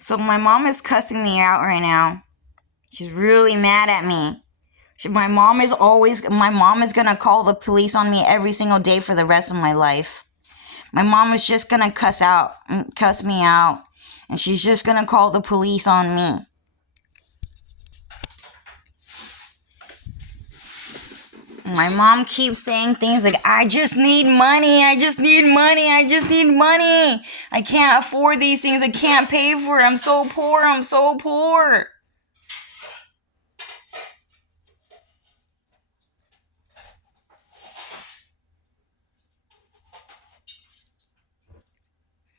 So my mom is cussing me out right now. She's really mad at me. My mom is gonna call the police on me every single day for the rest of my life. My mom is just gonna cuss me out, and she's just gonna call the police on me. My mom keeps saying things like, I just need money, I just need money, I just need money. I can't afford these things, I can't pay for it, I'm so poor, I'm so poor.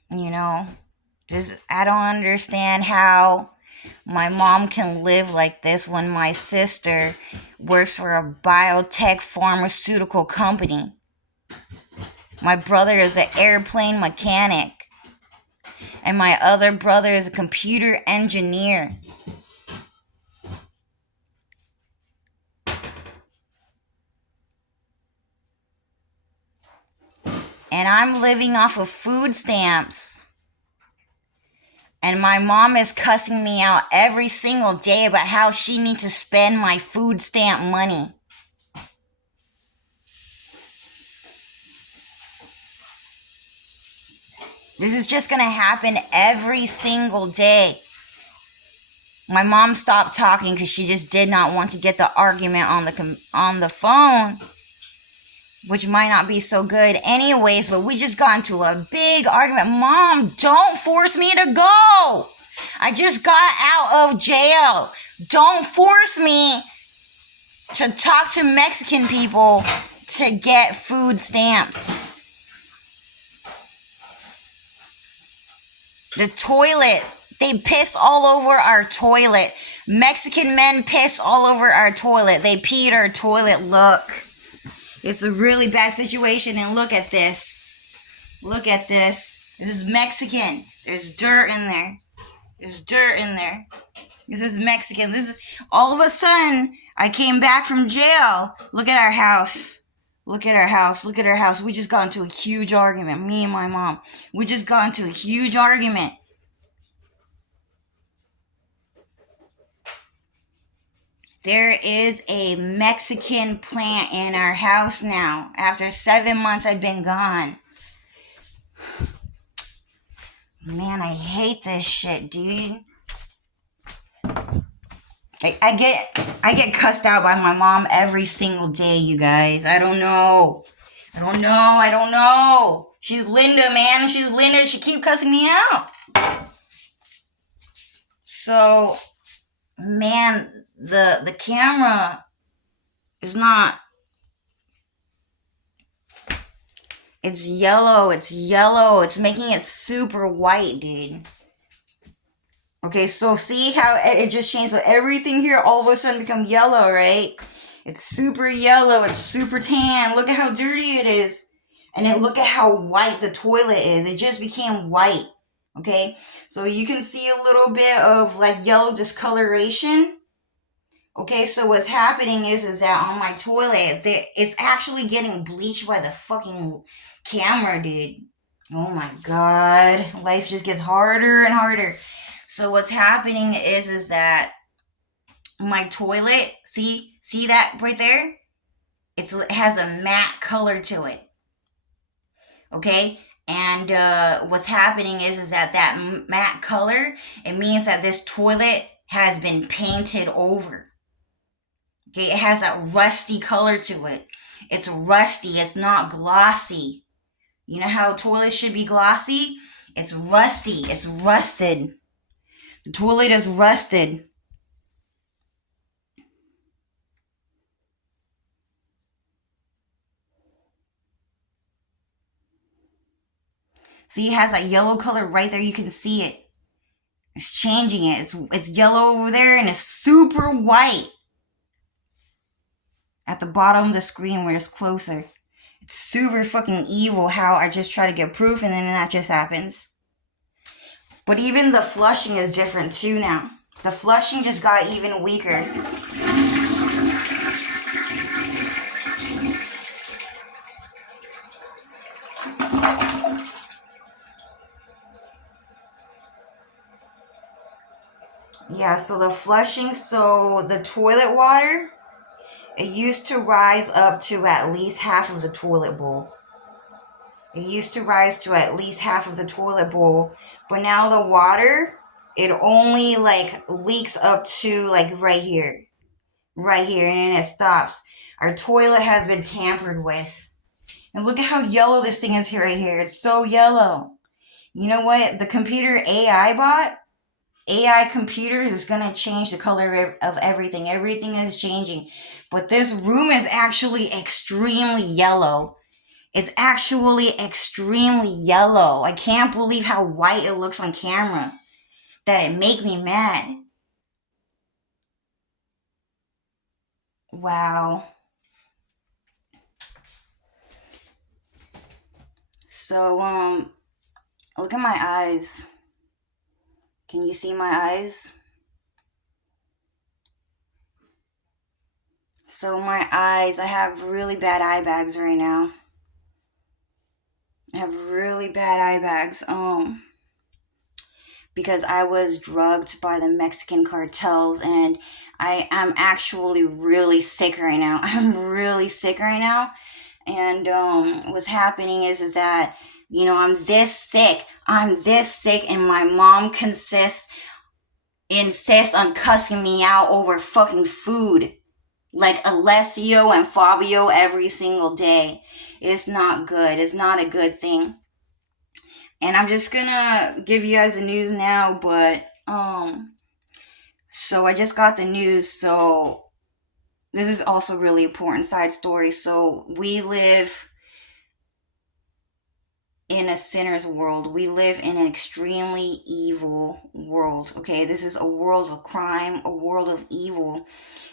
You know, I don't understand how my mom can live like this when my sister works for a biotech pharmaceutical company. My brother is an airplane mechanic. And my other brother is a computer engineer. And I'm living off of food stamps. And my mom is cussing me out every single day about how she needs to spend my food stamp money. This is just going to happen every single day. My mom stopped talking because she just did not want to get the argument on the phone, which might not be so good anyways, but we just got into a big argument. Mom, don't force me to go. I just got out of jail. Don't force me to talk to Mexican people to get food stamps. The toilet, they piss all over our toilet. Mexican men piss all over our toilet. They peed our toilet. Look. It's a really bad situation, and look at this. Look at this. This is Mexican. There's dirt in there. There's dirt in there. This is Mexican. This is, all of a sudden, I came back from jail. Look at our house. Look at our house. Look at our house. We just got into a huge argument. Me and my mom. We just got into a huge argument. There is a Mexican plant in our house now. After 7 months I've been gone. Man, I hate this shit, dude. I get cussed out by my mom every single day, you guys. I don't know. She's Linda, man. She's Linda. She keep cussing me out. So, man, the camera is not. It's yellow. It's making it super white, dude. Okay, so see how it just changed? So everything here all of a sudden become yellow, right? It's super yellow. It's super tan. Look at how dirty it is. And then look at how white the toilet is. It just became white. Okay, so you can see a little bit of like yellow discoloration. Okay, so what's happening is that on my toilet, it's actually getting bleached by the fucking camera, dude. Oh my god. Life just gets harder and harder. So what's happening is that my toilet, see that right there? It has a matte color to it. Okay? And what's happening is that matte color, it means that this toilet has been painted over. Okay, it has a rusty color to it. It's rusty. It's not glossy. You know how toilets should be glossy? It's rusty. It's rusted. The toilet is rusted. See, it has that yellow color right there. You can see it. It's changing it. It's yellow over there and it's super white at the bottom of the screen where it's closer. It's super fucking evil how I just try to get proof and then that just happens. But even the flushing is different too now. The flushing just got even weaker. Yeah, so the flushing, so the toilet water, it used to rise up to at least half of the toilet bowl. It used to rise to at least half of the toilet bowl, but now the water, it only like leaks up to like right here, and then it stops. Our toilet has been tampered with. And look at how yellow this thing is here right here. It's so yellow. You know what? The computer AI computers is going to change the color of everything. Everything is changing. But this room is actually extremely yellow. It's actually extremely yellow. I can't believe how white it looks on camera. That it make me mad. Wow. So look at my eyes. Can you see my eyes? So my eyes, I have really bad eye bags right now. I have really bad eye bags. Because I was drugged by the Mexican cartels, and I am actually really sick right now. I'm really sick right now. And what's happening is that, you know, I'm this sick. I'm this sick, and my mom insists on cussing me out over fucking food. Like Alessio and Fabio every single day. It's not good. It's not a good thing. And I'm just gonna give you guys the news now, but so I just got the news, so this is also really important side story. So we live in a sinner's world. We live in an extremely evil world. Okay, this is a world of crime, a world of evil.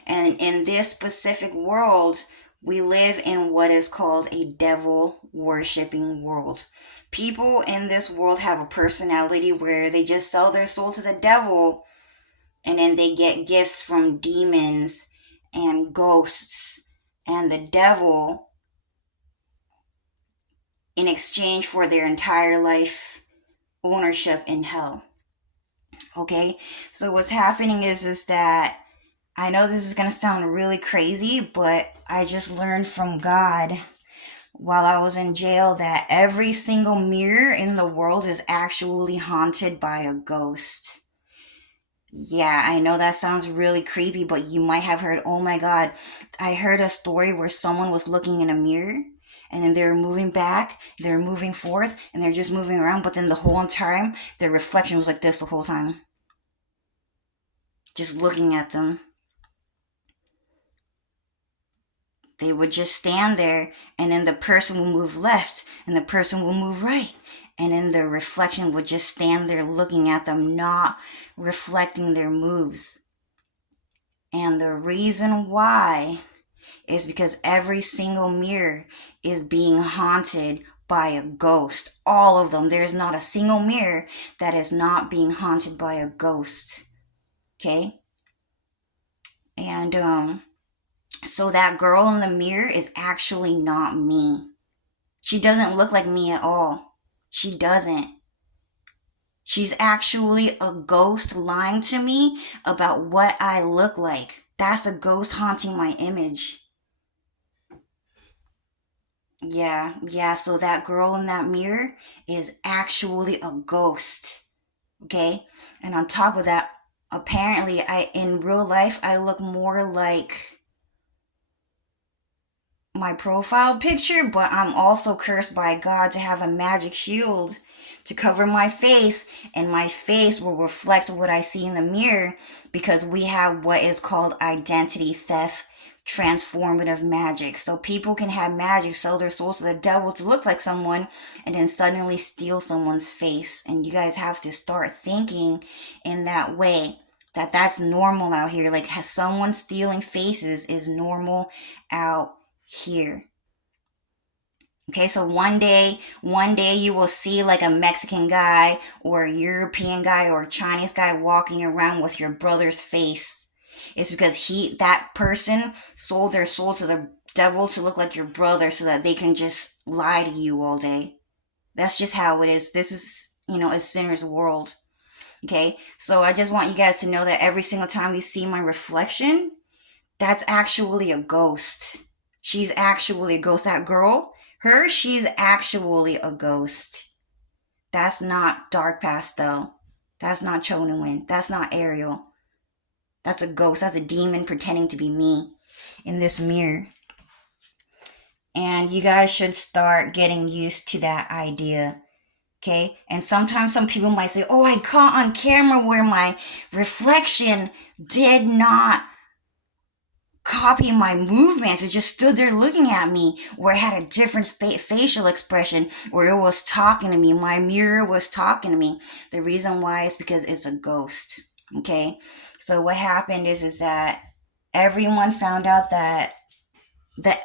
And in this specific world, we live in what is called a devil worshipping world. People in this world have a personality where they just sell their soul to the devil, and then they get gifts from demons and ghosts and the devil in exchange for their entire life ownership in hell. Okay? So what's happening is that I know this is going to sound really crazy, but I just learned from God while I was in jail that every single mirror in the world is actually haunted by a ghost. Yeah, I know that sounds really creepy, but you might have heard, oh my God, I heard a story where someone was looking in a mirror, and then they're moving back, they're moving forth, and they're just moving around, but then the whole time, their reflection was like this the whole time. Just looking at them. They would just stand there, and then the person will move left, and the person will move right. And then the reflection would just stand there looking at them, not reflecting their moves. And the reason why is because every single mirror is being haunted by a ghost. All of them. There's not a single mirror that is not being haunted by a ghost. Okay? And so that girl in the mirror is actually not me. She doesn't look like me at all. She doesn't. She's actually a ghost lying to me about what I look like. That's a ghost haunting my image. Yeah, so that girl in that mirror is actually a ghost. Okay? And on top of that, apparently in real life I look more like my profile picture, but I'm also cursed by God to have a magic shield to cover my face, and my face will reflect what I see in the mirror, because we have what is called identity theft transformative magic. So people can have magic, sell their souls to the devil to look like someone, and then suddenly steal someone's face. And you guys have to start thinking in that way, that that's normal out here. Like, someone stealing faces is normal out here. Okay, so one day you will see like a Mexican guy or a European guy or a Chinese guy walking around with your brother's face. It's because that person sold their soul to the devil to look like your brother so that they can just lie to you all day. That's just how it is. This is, a sinner's world. Okay, so I just want you guys to know that every single time you see my reflection, that's actually a ghost. She's actually a ghost. That girl, she's actually a ghost. That's not dark pastel. That's not Chonin. That's not Ariel. That's a ghost. That's a demon pretending to be me in this mirror. And you guys should start getting used to that idea. Okay? And sometimes some people might say, oh, I caught on camera where my reflection did not copy my movements. It just stood there looking at me, where it had a different facial expression, where it was talking to me. My mirror was talking to me. The reason why is because it's a ghost. Okay? So what happened is that everyone found out that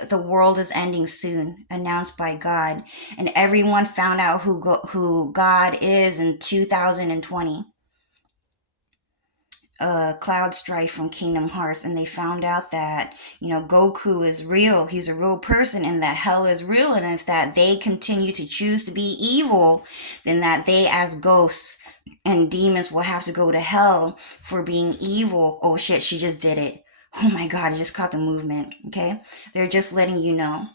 the world is ending soon, announced by God, and everyone found out who God is in 2020. Cloud Strife from Kingdom Hearts, and they found out that Goku is real. He's a real person, and that hell is real. And if that they continue to choose to be evil, then that they as ghosts and demons will have to go to hell for being evil. Oh shit, she just did it. Oh my god, I just caught the movement. Okay, they're just letting you know.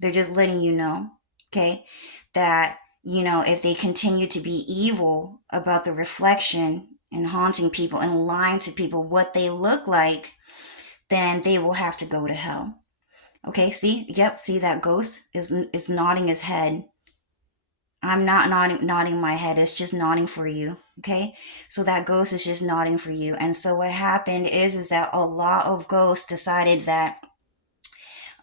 They're just letting you know. Okay, that if they continue to be evil about the reflection and haunting people and lying to people what they look like, then they will have to go to hell. Okay, see? Yep, see that ghost is nodding his head. I'm not nodding my head, it's just nodding for you. Okay? So that ghost is just nodding for you. And so what happened is that a lot of ghosts decided that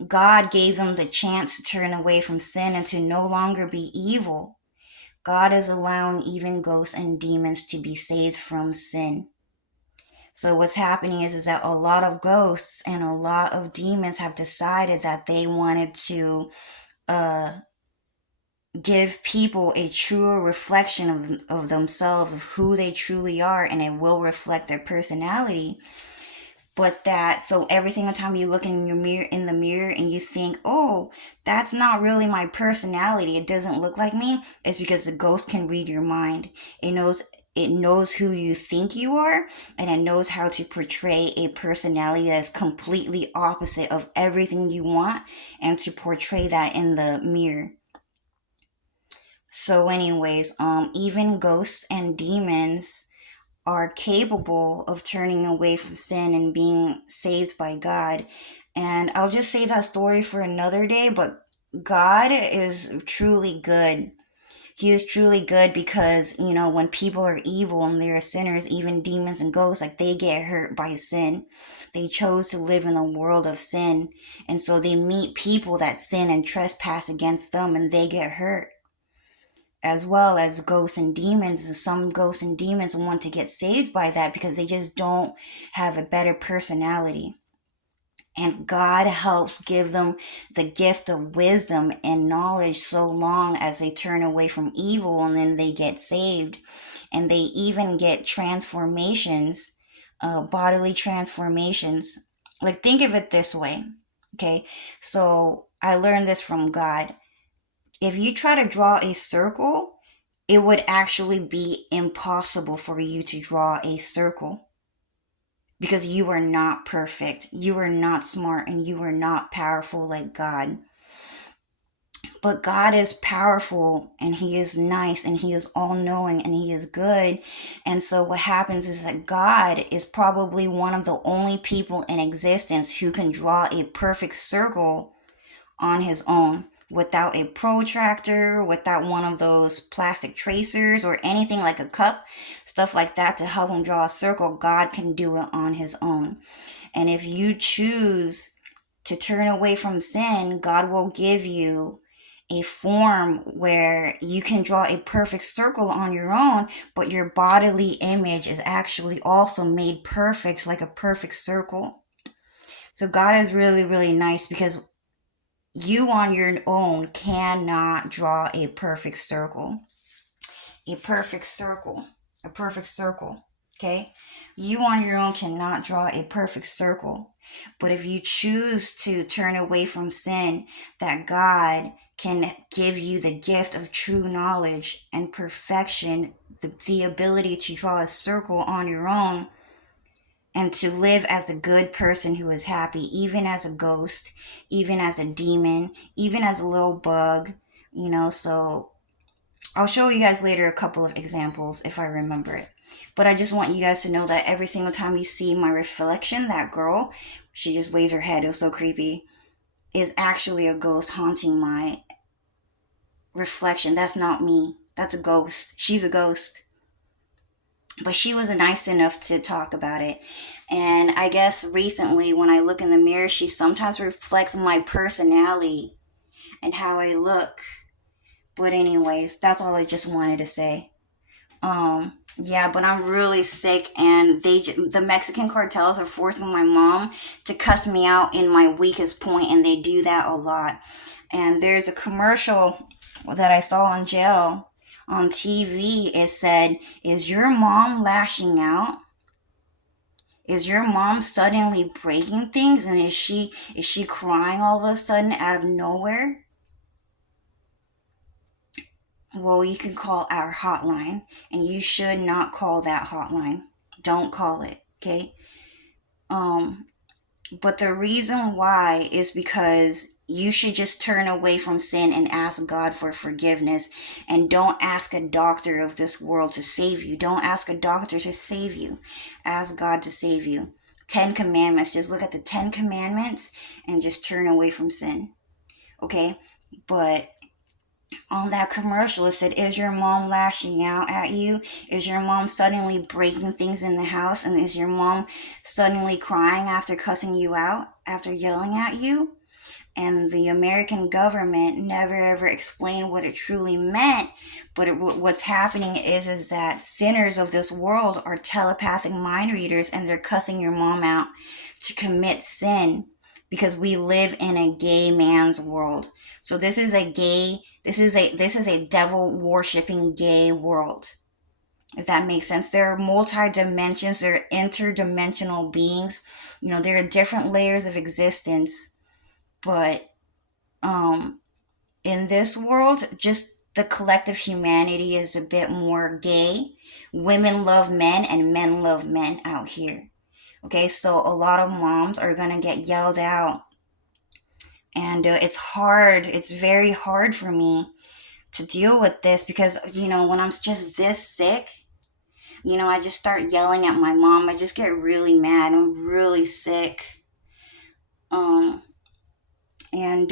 God gave them the chance to turn away from sin and to no longer be evil. God is allowing even ghosts and demons to be saved from sin. So what's happening is that a lot of ghosts and a lot of demons have decided that they wanted to give people a truer reflection of themselves, of who they truly are, and it will reflect their personality. But that, so every single time you look in the mirror and you think, oh, that's not really my personality, it doesn't look like me, it's because the ghost can read your mind. It knows who you think you are, and it knows how to portray a personality that is completely opposite of everything you want, and to portray that in the mirror. So anyways, even ghosts and demons are capable of turning away from sin and being saved by God. And I'll just save that story for another day, but God is truly good. He is truly good because, when people are evil and they are sinners, even demons and ghosts, like, they get hurt by sin. They chose to live in a world of sin. And so they meet people that sin and trespass against them, and they get hurt. As well as ghosts and demons. And some ghosts and demons want to get saved by that because they just don't have a better personality. And God helps give them the gift of wisdom and knowledge so long as they turn away from evil, and then they get saved. And they even get transformations, bodily transformations. Like, think of it this way. Okay, so I learned this from God. If you try to draw a circle, it would actually be impossible for you to draw a circle, because you are not perfect, you are not smart, and you are not powerful like God. But God is powerful, and He is nice, and He is all-knowing, and He is good. And so what happens is that God is probably one of the only people in existence who can draw a perfect circle on His own, without a protractor, without one of those plastic tracers or anything like a cup, stuff like that to help him draw a circle. God can do it on his own. And if you choose to turn away from sin, God will give you a form where you can draw a perfect circle on your own, but your bodily image is actually also made perfect, like a perfect circle. So God is really, really nice, because you on your own cannot draw a perfect circle. A perfect circle. A perfect circle. Okay? You on your own cannot draw a perfect circle. But if you choose to turn away from sin, that God can give you the gift of true knowledge and perfection the ability to draw a circle on your own and to live as a good person who is happy, even as a ghost, even as a demon, even as a little bug, you know. So I'll show you guys later a couple of examples if I remember it. But I just want you guys to know that every single time you see my reflection, that girl, she just waved her head, it was so creepy, is actually a ghost haunting my reflection. That's not me. That's a ghost. She's a ghost. But she was nice enough to talk about it. And I guess recently, when I look in the mirror, she sometimes reflects my personality and how I look. But anyways, that's all I just wanted to say. Yeah, but I'm really sick, and the Mexican cartels are forcing my mom to cuss me out in my weakest point, and they do that a lot. And there's a commercial that I saw on jail on TV. It said, "Is your mom lashing out? Is your mom suddenly breaking things, and is she crying all of a sudden out of nowhere?" Well, you can call our hotline, and you should not call that hotline. Don't call it, okay? Um, but the reason why is because you should just turn away from sin and ask God for forgiveness, and don't ask a doctor of this world to save you. Don't ask a doctor to save you. Ask God to save you. 10 commandments. Just look at the 10 commandments and just turn away from sin. Okay? But on that commercial, it said, "Is your mom lashing out at you? Is your mom suddenly breaking things in the house? And is your mom suddenly crying after cussing you out, after yelling at you?" And the American government never ever explained what it truly meant. But what's happening is that sinners of this world are telepathic mind readers, and they're cussing your mom out to commit sin, because we live in a gay man's world. So this is a devil worshipping gay world. If that makes sense. There are multi dimensions, there are interdimensional beings. You know, there are different layers of existence. But in this world, just the collective humanity is a bit more gay. Women love men and men love men out here. Okay, so a lot of moms are gonna get yelled out, and it's hard. It's very hard for me to deal with this, because when I'm just this sick, I just start yelling at my mom. I just get really mad. I'm really sick. Um, and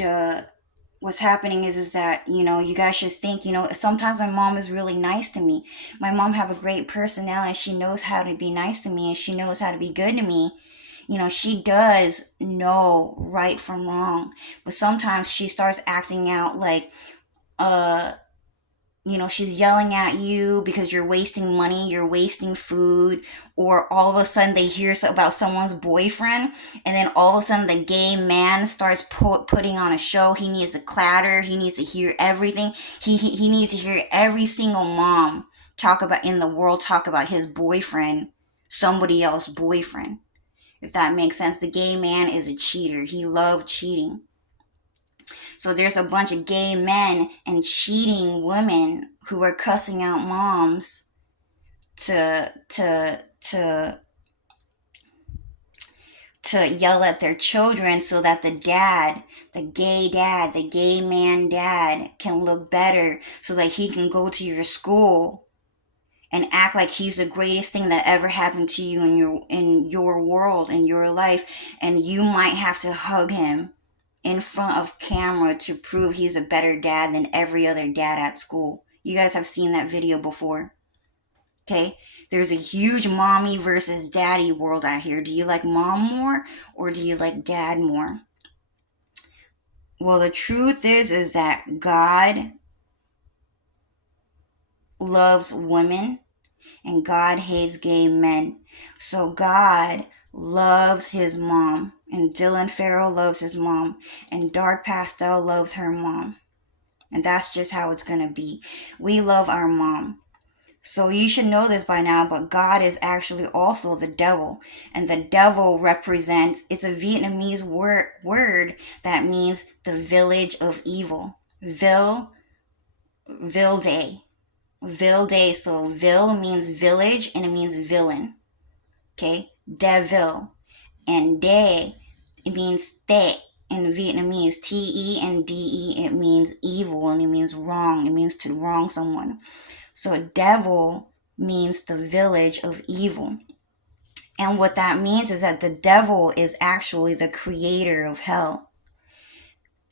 what's happening is that you guys should think, sometimes my mom is really nice to me. My mom have a great personality. She knows how to be nice to me, and she knows how to be good to me. She does know right from wrong, but sometimes she starts acting out like, she's yelling at you because you're wasting money, you're wasting food, or all of a sudden they hear about someone's boyfriend, and then all of a sudden the gay man starts putting on a show. He needs a clatter. He needs to hear everything. He needs to hear every single mom in the world talk about his boyfriend, somebody else's boyfriend. If that makes sense. The gay man is a cheater. He loved cheating. So there's a bunch of gay men and cheating women who are cussing out moms to yell at their children, so that the gay man dad can look better, so that he can go to your school and act like he's the greatest thing that ever happened to you in your world, in your life, and you might have to hug him in front of camera to prove he's a better dad than every other dad at school. You guys have seen that video before. Okay? There's a huge mommy versus daddy world out here. Do you like mom more, or do you like dad more? Well, the truth is that God loves women and God hates gay men. So God loves his mom, and Dylan Farrell loves his mom, and Dark Pastel loves her mom. And that's just how it's going to be. We love our mom. So you should know this by now, but God is actually also the devil. And the devil represents, it's a Vietnamese word that means the village of evil. Ville day. Vilde. So vil means village and it means villain. Okay, devil. And de, it means te in Vietnamese. Te and de, it means evil and it means wrong. It means to wrong someone. So devil means the village of evil. And what that means is that the devil is actually the creator of hell.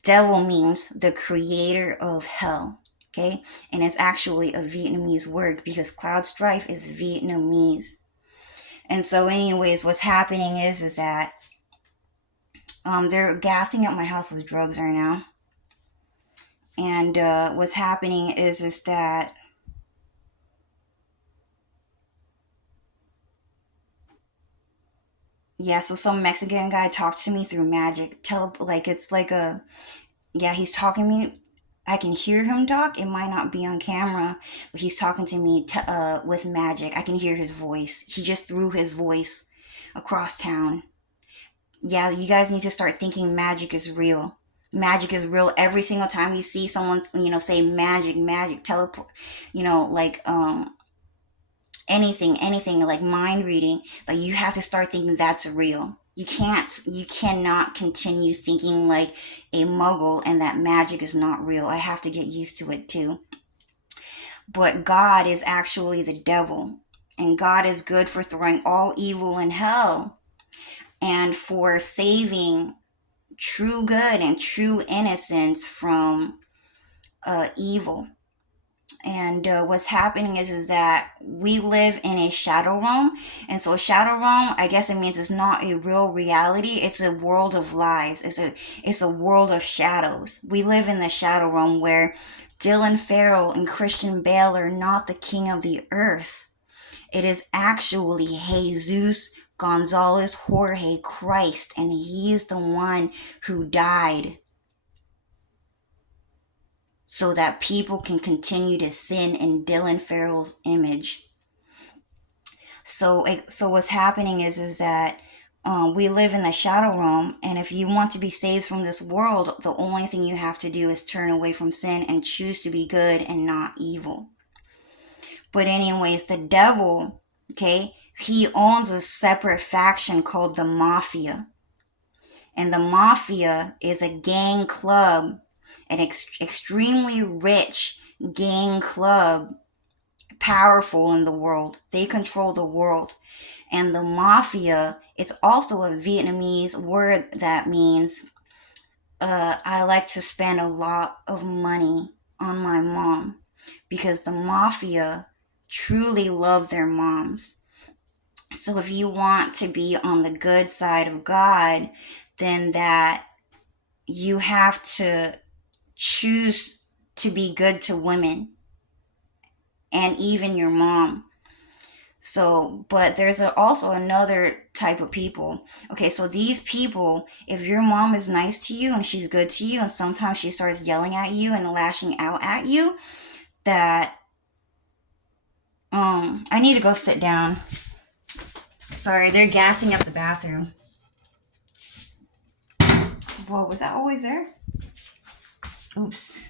Devil means the creator of hell. Okay? And it's actually a Vietnamese word because cloud strife is Vietnamese. And so, anyways, what's happening is that they're gassing up my house with drugs right now. And what's happening is that yeah, so some Mexican guy talks to me through magic. Like it's like a yeah, he's talking to me. I can hear him talk. It might not be on camera, but he's talking to me with magic. I can hear his voice. He just threw his voice across town. Yeah, you guys need to start thinking magic is real. Magic is real. Every single time you see someone, say magic, magic, teleport, like anything like mind reading, like you have to start thinking that's real. You cannot continue thinking like a muggle and that magic is not real. I have to get used to it too. But God is actually the devil, and God is good for throwing all evil in hell and for saving true good and true innocence from evil. And what's happening is that we live in a shadow realm. And so shadow realm, I guess it means it's not a real reality. It's a world of lies. It's a world of shadows. We live in the shadow realm where Dylan Farrell and Christian Bale are not the king of the earth. It is actually Jesus Gonzalez Jorge Christ, and he is the one who died so that people can continue to sin in Dylan Farrell's image. So what's happening is that we live in the shadow realm, and if you want to be saved from this world, the only thing you have to do is turn away from sin and choose to be good and not evil. But anyways, the devil, okay, he owns a separate faction called the Mafia. And the Mafia is a gang club, an extremely rich gang club, powerful in the world. They control the world. And the Mafia, it's also a Vietnamese word that means I like to spend a lot of money on my mom, because the Mafia truly love their moms. So if you want to be on the good side of God, then that you have to choose to be good to women and even your mom. So, but there's also another type of people. Okay, so these people, if your mom is nice to you and she's good to you, and sometimes she starts yelling at you and lashing out at you, that I need to go sit down. Sorry, they're gassing up the bathroom. Whoa, was that always there? Oops.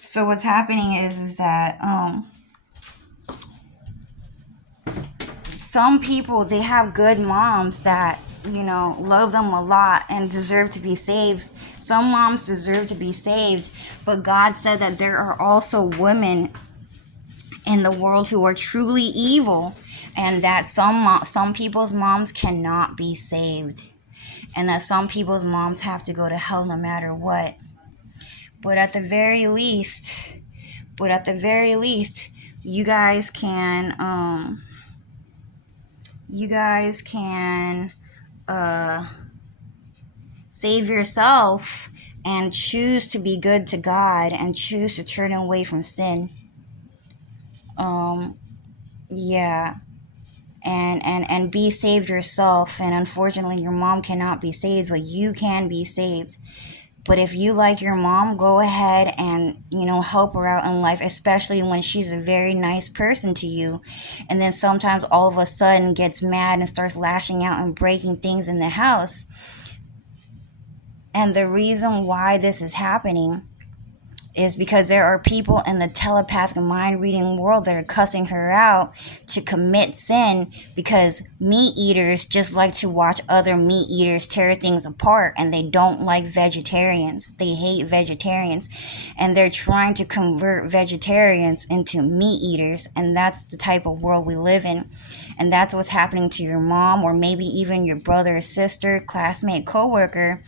So what's happening is that some people, they have good moms that love them a lot and deserve to be saved. Some moms deserve to be saved, but God said that there are also women in the world who are truly evil, and that some people's moms cannot be saved, and that some people's moms have to go to hell no matter what. But at the very least, you guys can save yourself and choose to be good to God and choose to turn away from sin. Yeah. And be saved yourself. And unfortunately, your mom cannot be saved, but you can be saved. But if you like your mom, go ahead and, help her out in life, especially when she's a very nice person to you. And then sometimes all of a sudden gets mad and starts lashing out and breaking things in the house. And the reason why this is happening is because there are people in the telepathic mind reading world that are cussing her out to commit sin, because meat eaters just like to watch other meat eaters tear things apart, and they don't like vegetarians. They hate vegetarians, and they're trying to convert vegetarians into meat eaters, and that's the type of world we live in. And that's what's happening to your mom, or maybe even your brother, sister, classmate, coworker.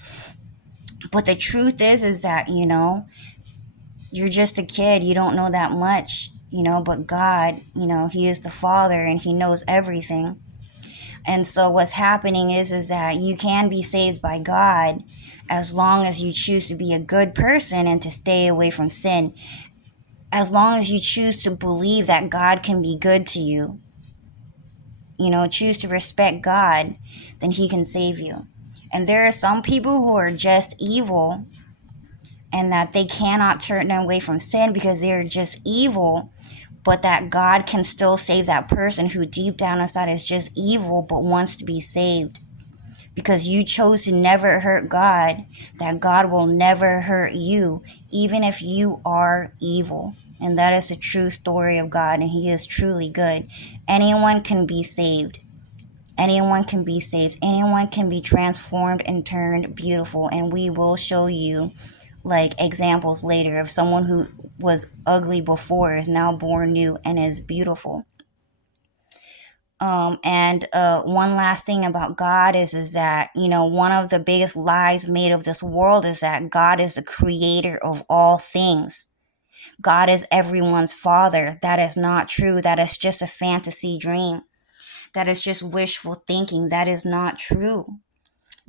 But the truth is that, you're just a kid. You don't know that much, but God, He is the Father, and He knows everything. And so what's happening is that you can be saved by God as long as you choose to be a good person and to stay away from sin. As long as you choose to believe that God can be good to you, choose to respect God, then He can save you. And there are some people who are just evil, and that they cannot turn away from sin because they're just evil, but that God can still save that person who deep down inside is just evil but wants to be saved. Because you chose to never hurt God, that God will never hurt you, even if you are evil. And that is the true story of God, and He is truly good. Anyone can be saved. Anyone can be saved. Anyone can be transformed and turned beautiful. And we will show you like examples later of someone who was ugly before is now born new and is beautiful. And one last thing about God is that, one of the biggest lies made of this world is that God is the creator of all things. God is everyone's father. That is not true. That is just a fantasy dream. That is just wishful thinking. That is not true.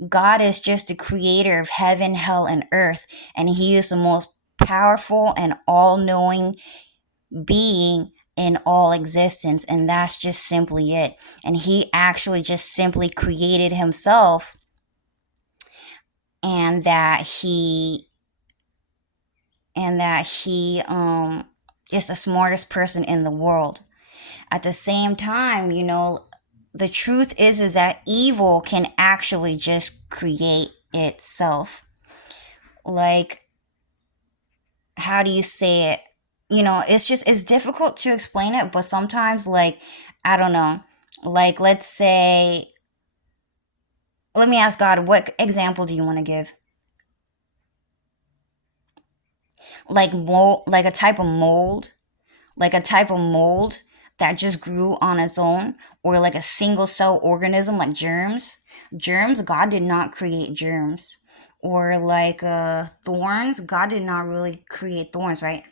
God is just the creator of heaven, hell, and earth, and He is the most powerful and all knowing being in all existence, and that's just simply it. And He actually just simply created Himself, and that He is the smartest person in the world. At the same time, the truth is that evil can actually just create itself. Like, how do you say it? It's difficult to explain it, but sometimes, like, I don't know. Like, let's say, let me ask God, what example do you want to give? Like mold, like a type of mold that just grew on its own, or like a single cell organism like germs. Germs, God did not create germs. Or like thorns, God did not really create thorns, right?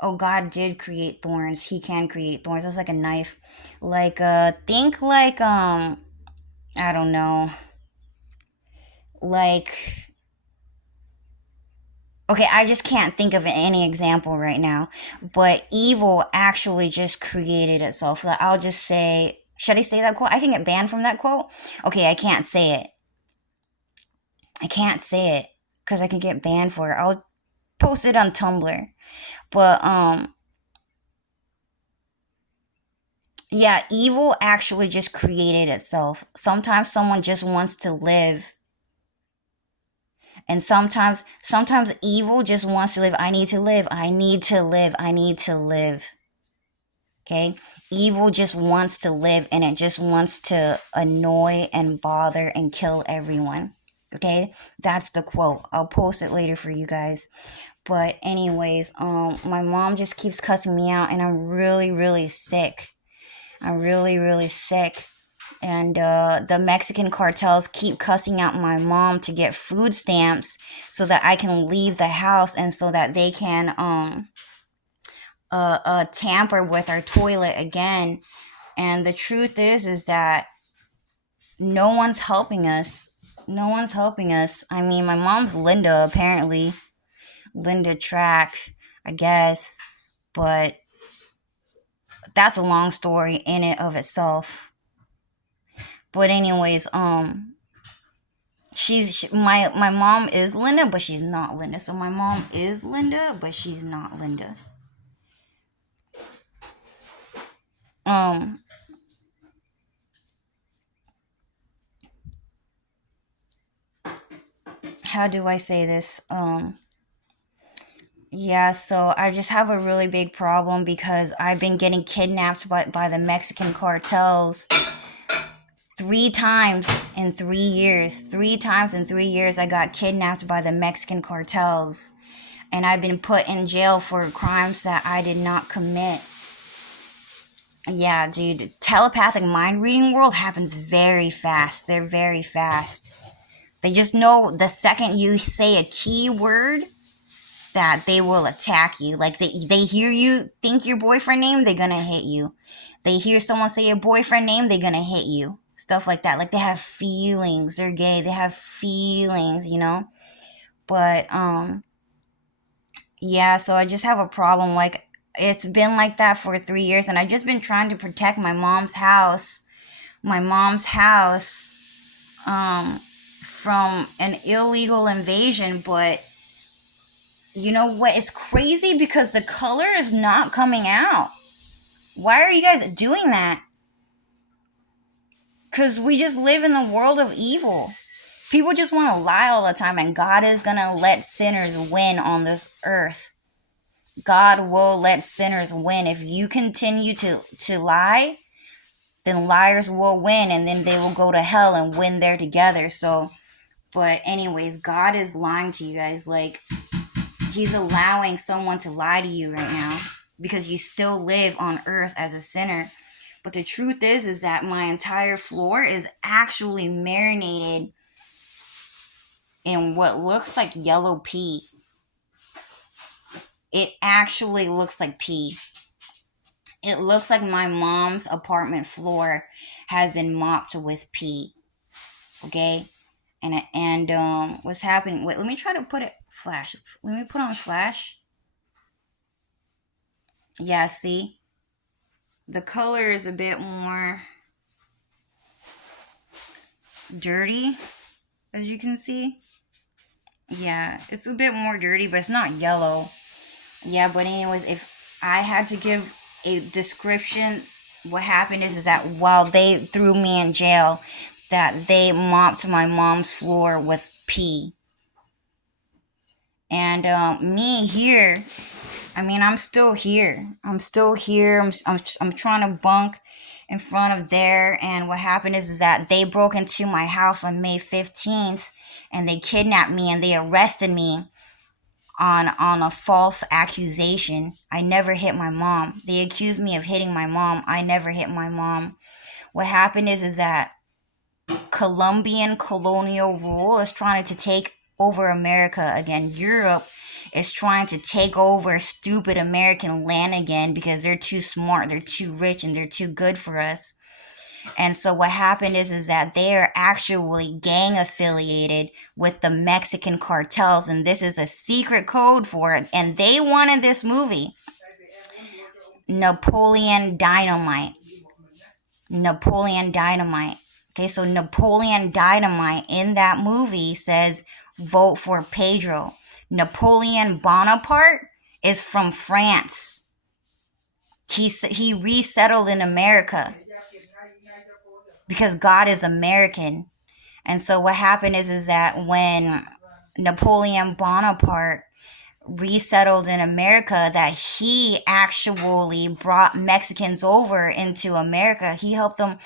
Oh, God did create thorns. He can create thorns. That's like a knife. Like think like I don't know. Like, okay, I just can't think of any example right now. But evil actually just created itself. So I'll just say, should I say that quote? I can get banned from that quote. Okay, I can't say it. I can't say it because I could get banned for it. I'll post it on Tumblr. But yeah, evil actually just created itself. Sometimes someone just wants to live, and sometimes evil just wants to live. I need to live. I need to live. I need to live. Okay? Evil just wants to live, and it just wants to annoy and bother and kill everyone. Okay? That's the quote. I'll post it later for you guys. But anyways, my mom just keeps cussing me out, and I'm really, really sick. I'm really, really sick. And the Mexican cartels keep cussing out my mom to get food stamps so that I can leave the house, and so that they can tamper with our toilet again. And the truth is that no one's helping us. No one's helping us. I mean, my mom's Linda, apparently. Linda Track, I guess. But that's a long story in it of itself. But anyways, my mom is Linda, but she's not Linda. So my mom is Linda, but she's not Linda. Um, how do I say this? Yeah, so I just have a really big problem because I've been getting kidnapped by the Mexican cartels 3 times in 3 years. 3 times in 3 years, I got kidnapped by the Mexican cartels. And I've been put in jail for crimes that I did not commit. Yeah, dude, telepathic mind reading world happens very fast. They're very fast. They just know the second you say a key word that they will attack you. Like they hear you think your boyfriend name, they're gonna hit you. They hear someone say your boyfriend name, they're gonna hit you. Stuff like that. Like they have feelings. They're gay. They have feelings, you know? But yeah, so I just have a problem. Like it's been like that for 3 years, and I've just been trying to protect my mom's house. My mom's house from an illegal invasion, but you know what? It's crazy because the color is not coming out. Why are you guys doing that? Because we just live in the world of evil. People just want to lie all the time, and God is going to let sinners win on this earth. God will let sinners win. If you continue to lie, then liars will win, and then they will go to hell and win there together. So, but anyways, God is lying to you guys. Like, He's allowing someone to lie to you right now because you still live on earth as a sinner. But the truth is that my entire floor is actually marinated in what looks like yellow pee. It actually looks like pee. It looks like my mom's apartment floor has been mopped with pee. Okay? And what's happening? Wait, let me try to put it flash. Let me put on flash. Yeah, see? The color is a bit more dirty, as you can see. Yeah, it's a bit more dirty, but it's not yellow. Yeah, but anyways, if I had to give a description, what happened is that while they threw me in jail, that they mopped my mom's floor with pee. And me here, I mean, I'm still here. I'm still here. I'm trying to bunk in front of there. And what happened is that they broke into my house on May 15th and they kidnapped me and they arrested me on a false accusation. I never hit my mom. They accused me of hitting my mom. I never hit my mom. What happened is that Colombian colonial rule is trying to take over America again. Europe is trying to take over stupid American land again because they're too smart, they're too rich, and they're too good for us. And so what happened is that they are actually gang affiliated with the Mexican cartels, and this is a secret code for it. And they wanted this movie, Napoleon Dynamite. Napoleon Dynamite. Okay, so Napoleon Dynamite in that movie says, vote for Pedro. Napoleon Bonaparte is from France. He resettled in America because God is American. And so what happened is that when Napoleon Bonaparte resettled in America, that he actually brought Mexicans over into America. He helped them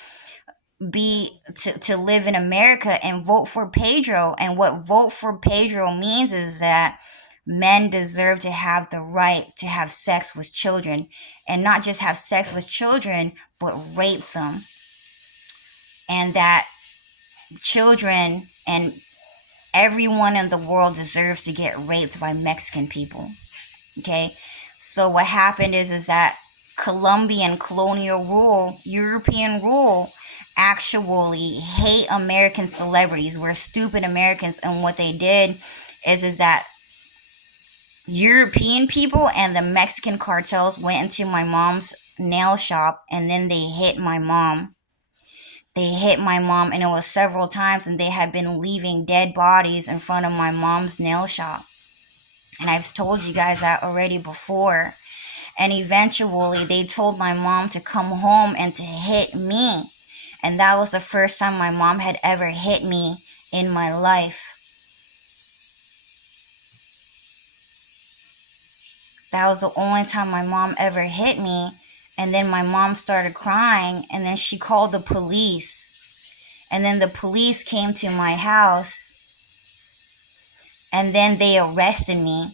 to live in America and vote for Pedro. And what vote for Pedro means is that men deserve to have the right to have sex with children, and not just have sex with children, but rape them. And that children and everyone in the world deserves to get raped by Mexican people. Okay? So what happened is that Colombian colonial rule, European rule, actually hate American celebrities. We're stupid Americans, and what they did is that European people and the Mexican cartels went into my mom's nail shop, and then they hit my mom. They hit my mom, and it was several times, and they had been leaving dead bodies in front of my mom's nail shop. And I've told you guys that already before. And eventually they told my mom to come home and to hit me. And that was the first time my mom had ever hit me in my life. That was the only time my mom ever hit me. And then my mom started crying, and then she called the police. And then the police came to my house, and then they arrested me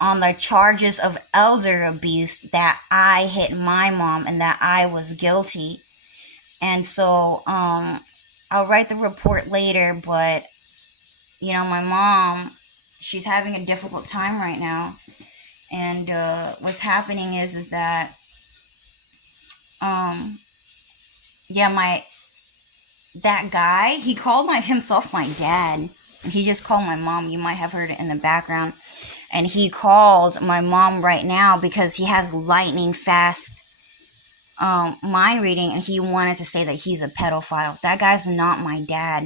on the charges of elder abuse, that I hit my mom and that I was guilty. And so I'll write the report later, but my mom, she's having a difficult time right now. And what's happening is that my that guy, he called himself my dad, and he just called my mom. You might have heard it in the background. And he called my mom right now because he has lightning fast mind reading, and he wanted to say that he's a pedophile. That guy's not my dad.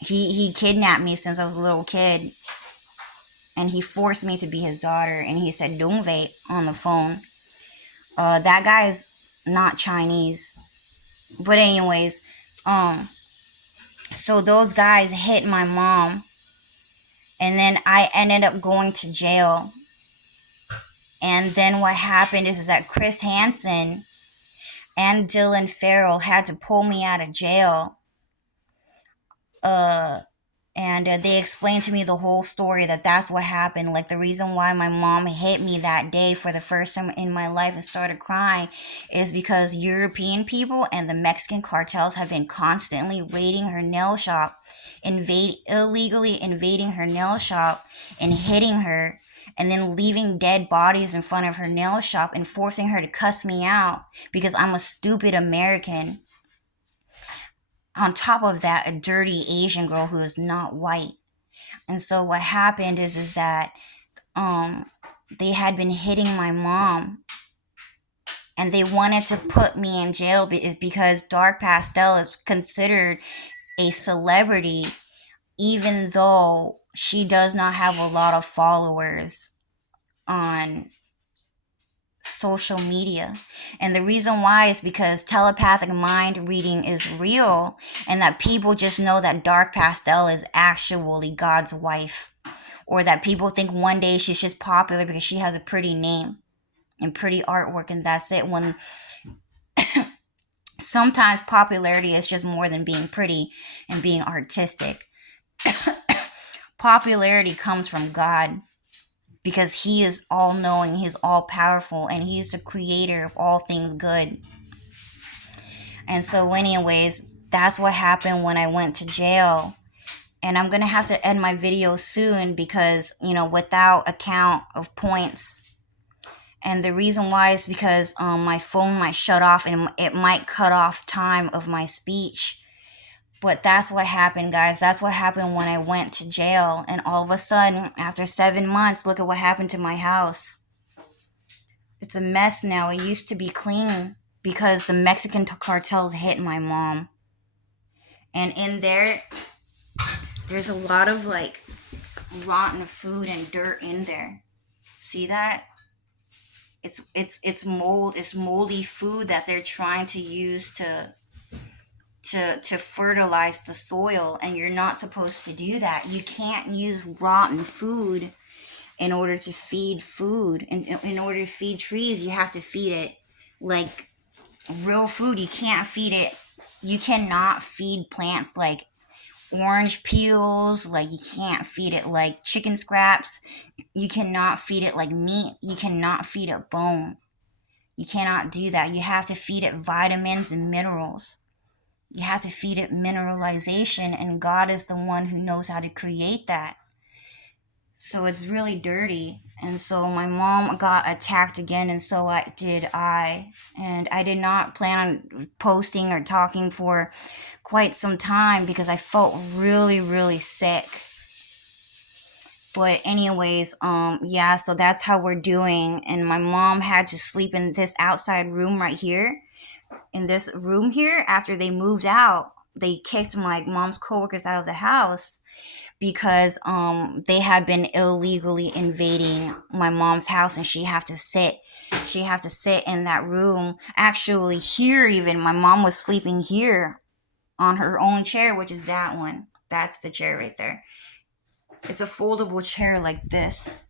He kidnapped me since I was a little kid, and he forced me to be his daughter, and he said don't vape on the phone. That guy's not Chinese. But anyways, so those guys hit my mom, and then I ended up going to jail. And then what happened is that Chris Hansen and Dylan Farrell had to pull me out of jail. And they explained to me the whole story, that's what happened. Like, the reason why my mom hit me that day for the first time in my life and started crying is because European people and the Mexican cartels have been constantly raiding her nail shop, illegally invading her nail shop and hitting her, and then leaving dead bodies in front of her nail shop and forcing her to cuss me out because I'm a stupid American. On top of that, a dirty Asian girl who is not white. And so what happened is that they had been hitting my mom, and they wanted to put me in jail because Dark Pastel is considered a celebrity, even though she does not have a lot of followers on social media. And the reason why is because telepathic mind reading is real, and that people just know that Dark Pastel is actually God's wife, or that people think one day she's just popular because she has a pretty name and pretty artwork, and that's it. When sometimes popularity is just more than being pretty and being artistic. Popularity comes from God, because he is all-knowing, he's all-powerful, and he's the creator of all things good. And so anyways, that's what happened when I went to jail. And I'm going to have to end my video soon because, without a count of points. And the reason why is because my phone might shut off, and it might cut off time of my speech. But that's what happened, guys. That's what happened when I went to jail. And all of a sudden, after 7 months, look at what happened to my house. It's a mess now. It used to be clean because the Mexican cartels hit my mom. And in there's a lot of rotten food and dirt in there. See that? It's mold. It's moldy food that they're trying to use to fertilize the soil, and you're not supposed to do that. You can't use rotten food in order to feed food. And in order to feed trees, you have to feed it like real food. You can't feed it. You cannot feed plants like orange peels. Like, you can't feed it like chicken scraps. You cannot feed it like meat. You cannot feed it bone. You cannot do that. You have to feed it vitamins and minerals. You have to feed it mineralization, and God is the one who knows how to create that. So it's really dirty. And so my mom got attacked again, and so did I. And I did not plan on posting or talking for quite some time because I felt really, really sick. But anyways, so that's how we're doing. And my mom had to sleep in this outside room right here. In this room here, after they moved out, they kicked my mom's coworkers out of the house because they had been illegally invading my mom's house, and she had to sit in that room. Actually, here, even my mom was sleeping here on her own chair, which is that one. That's the chair right there. It's a foldable chair like this.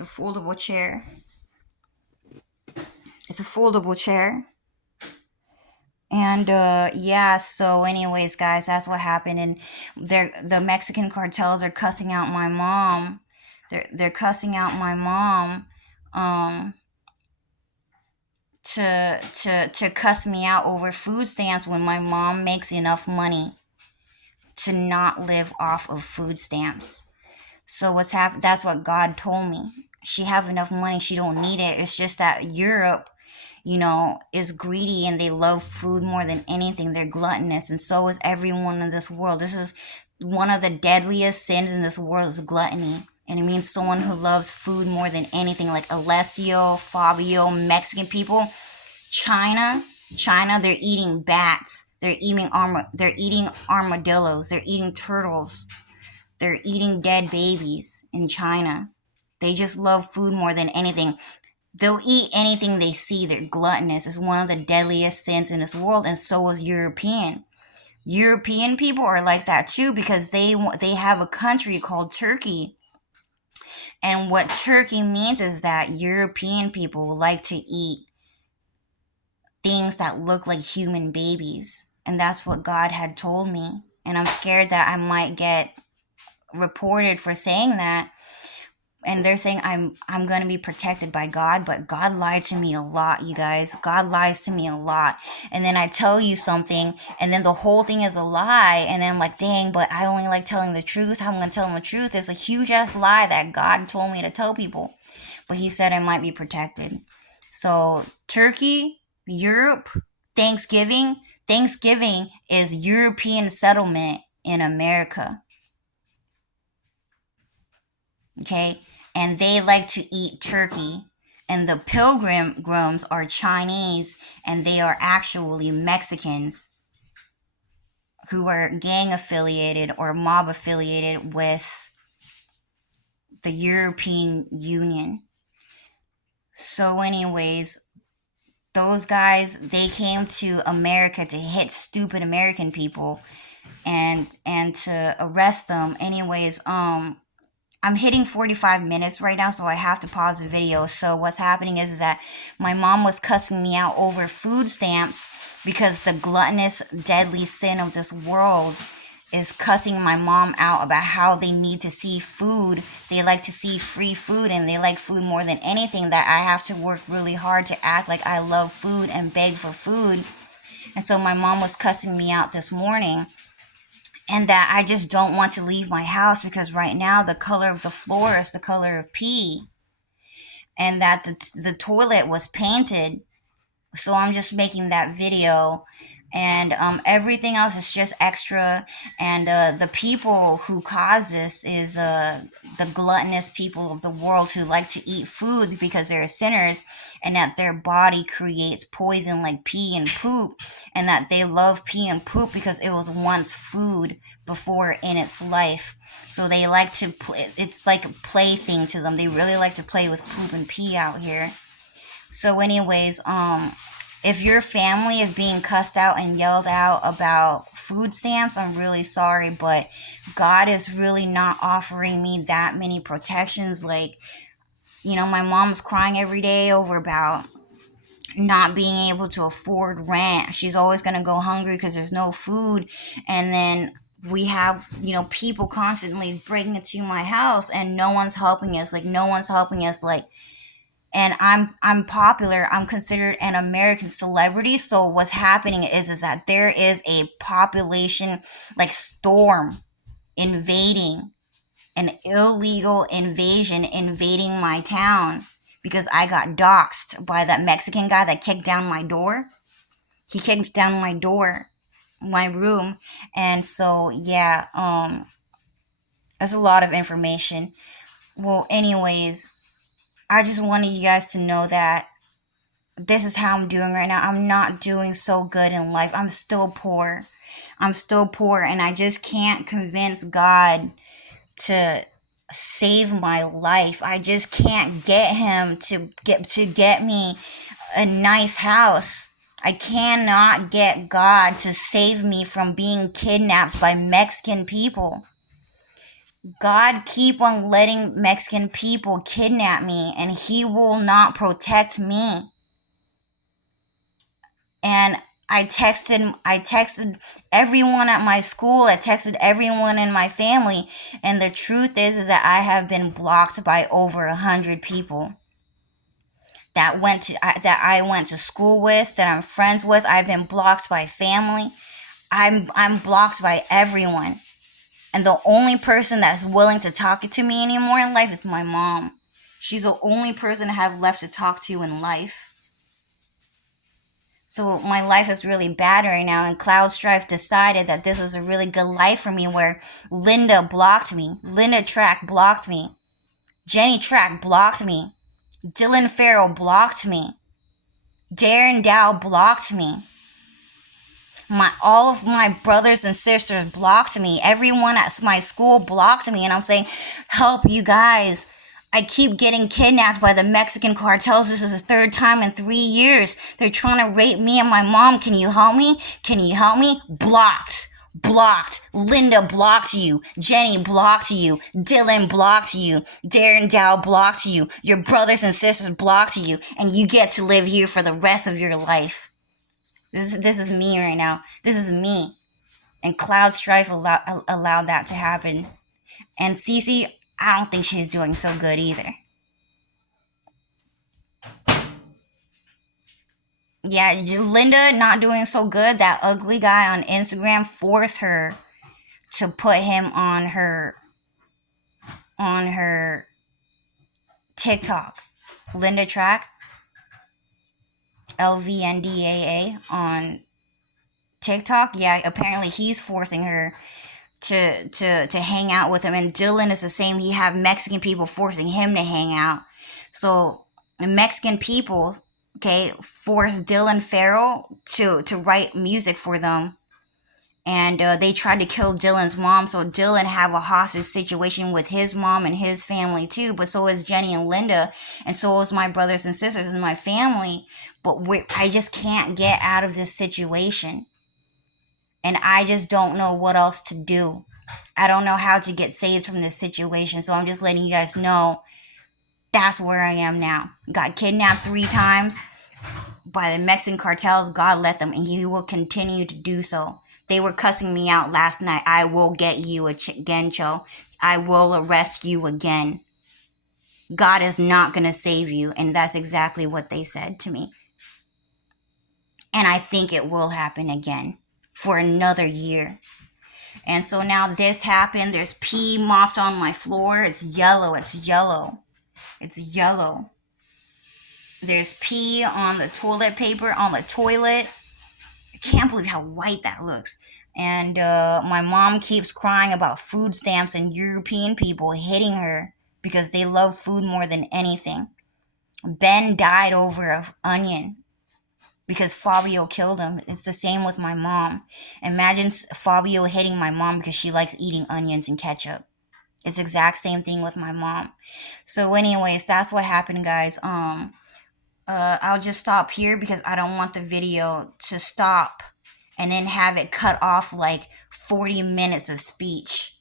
It's a foldable chair. It's a foldable chair. And yeah, so anyways, guys, that's what happened. And the Mexican cartels are cussing out my mom. They're cussing out my mom um to cuss me out over food stamps when my mom makes enough money to not live off of food stamps. So what's happened? That's what God told me. She have enough money. She don't need it. It's just that Europe, is greedy and they love food more than anything. They're gluttonous, and so is everyone in this world. This is one of the deadliest sins in this world is gluttony. And it means someone who loves food more than anything, like Alessio, Fabio, Mexican people. China, they're eating bats. They're eating armadillos. They're eating turtles. They're eating dead babies in China. They just love food more than anything. They'll eat anything they see. They're gluttonous. It's one of the deadliest sins in this world, and so is European. European people are like that too because they have a country called Turkey. And what Turkey means is that European people like to eat things that look like human babies. And that's what God had told me. And I'm scared that I might get reported for saying that. And they're saying I'm going to be protected by God, but God lied to me a lot, you guys. God lies to me a lot. And then I tell you something, and then the whole thing is a lie, and then I'm like, dang, but I only like telling the truth. How am I going to tell them the truth? It's a huge ass lie that God told me to tell people. But he said I might be protected. So Turkey, Europe, Thanksgiving is European settlement in America. Okay? And they like to eat turkey. And the pilgrims are Chinese, and they are actually Mexicans who are gang affiliated or mob affiliated with the European Union. So anyways, those guys, they came to America to hit stupid American people and to arrest them. Anyways, I'm hitting 45 minutes right now, so I have to pause the video. So what's happening is that my mom was cussing me out over food stamps because the gluttonous, deadly sin of this world is cussing my mom out about how they need to see food. They like to see free food, and they like food more than anything, that I have to work really hard to act like I love food and beg for food. And so my mom was cussing me out this morning. And that I just don't want to leave my house because right now the color of the floor is the color of pee. And that the toilet was painted. So I'm just making that video. And everything else is just extra. And the people who cause this is the gluttonous people of the world who like to eat food because they're sinners, and that their body creates poison like pee and poop, and that they love pee and poop because it was once food before in its life. So they like to it's like a plaything to them. They really like to play with poop and pee out here. So anyways, if your family is being cussed out and yelled out about food stamps, I'm really sorry, but God is really not offering me that many protections. Like, my mom's crying every day over about not being able to afford rent. She's always going to go hungry because there's no food. And then we have, people constantly breaking into my house and no one's helping us. And I'm popular. I'm considered an American celebrity. So what's happening is that there is a population like storm invading, an illegal invasion invading my town because I got doxxed by that Mexican guy that kicked down my door. He kicked down my door, my room, and so yeah, that's a lot of information. Well, anyways, I just wanted you guys to know that this is how I'm doing right now. I'm not doing so good in life. I'm still poor. And I just can't convince God to save my life. I just can't get him to get me a nice house. I cannot get God to save me from being kidnapped by Mexican people. God keep on letting Mexican people kidnap me, and he will not protect me. And I texted everyone at my school, I texted everyone in my family, and the truth is that I have been blocked by over 100 people that I went to school with, that I'm friends with. I've been blocked by family. I'm blocked by everyone. And the only person that's willing to talk to me anymore in life is my mom. She's the only person I have left to talk to in life. So my life is really bad right now, and Cloud Strife decided that this was a really good life for me, where Linda blocked me. Linda Track blocked me. Jenny Track blocked me. Dylan Farrell blocked me. Darren Dow blocked me. All of my brothers and sisters blocked me. Everyone at my school blocked me, and I'm saying, help, you guys. I keep getting kidnapped by the Mexican cartels. This is the third time in 3 years. They're trying to rape me and my mom. Can you help me? Can you help me? Blocked. Blocked. Linda blocked you. Jenny blocked you. Dylan blocked you. Darren Dow blocked you. Your brothers and sisters blocked you. And you get to live here for the rest of your life. This is me right now. This is me. And Cloud Strife allowed that to happen. And Cece, I don't think she's doing so good either. Yeah, Linda not doing so good. That ugly guy on Instagram forced her to put him on her TikTok. Linda Track, LVNDAA on TikTok. Yeah, apparently he's forcing her to hang out with him, and Dylan is the same. He have Mexican people forcing him to hang out. So the Mexican people, okay, forced Dylan Farrell to write music for them, and they tried to kill Dylan's mom. So Dylan have a hostage situation with his mom and his family too. But so is Jenny and Linda, and so is my brothers and sisters and my family. But I just can't get out of this situation. And I just don't know what else to do. I don't know how to get saved from this situation. So I'm just letting you guys know that's where I am now. Got kidnapped 3 times by the Mexican cartels. God let them, and he will continue to do so. They were cussing me out last night. I will get you again, Cho. I will arrest you again. God is not going to save you. And that's exactly what they said to me. And I think it will happen again for another year. And so now this happened. There's pee mopped on my floor. It's yellow. It's yellow. It's yellow. There's pee on the toilet paper on the toilet. I can't believe how white that looks. And my mom keeps crying about food stamps and European people hitting her because they love food more than anything. Ben died over an onion because Fabio killed him. It's the same with my mom. Imagine Fabio hitting my mom because she likes eating onions and ketchup. It's the exact same thing with my mom. So anyways, that's what happened, guys. I'll just stop here because I don't want the video to stop and then have it cut off like 40 minutes of speech.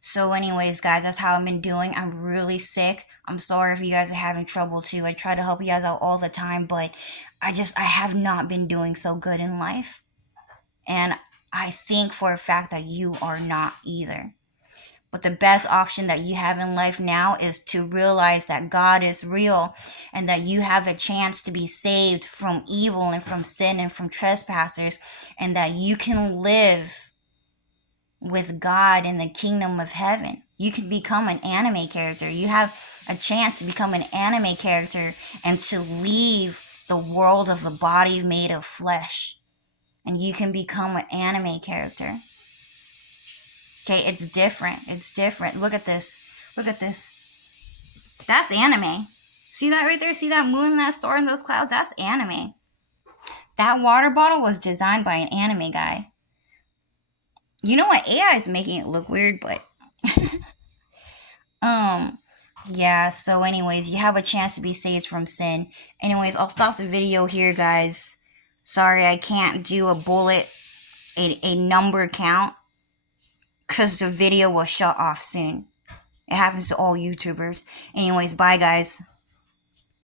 So anyways, guys, that's how I've been doing. I'm really sick. I'm sorry if you guys are having trouble too. I try to help you guys out all the time, but I have not been doing so good in life. And I think for a fact that you are not either. But the best option that you have in life now is to realize that God is real and that you have a chance to be saved from evil and from sin and from trespassers, and that you can live with God in the kingdom of heaven. You can become an anime character. You have a chance to become an anime character and to leave the world of a body made of flesh. And you can become an anime character. Okay, it's different. It's different. Look at this. Look at this. That's anime. See that right there? See that moon, that star, and those clouds? That's anime. That water bottle was designed by an anime guy. You know what? AI is making it look weird, but yeah, so anyways, you have a chance to be saved from sin. Anyways, I'll stop the video here, guys. Sorry, I can't do a bullet, a number count. because the video will shut off soon. It happens to all YouTubers. Anyways, bye guys.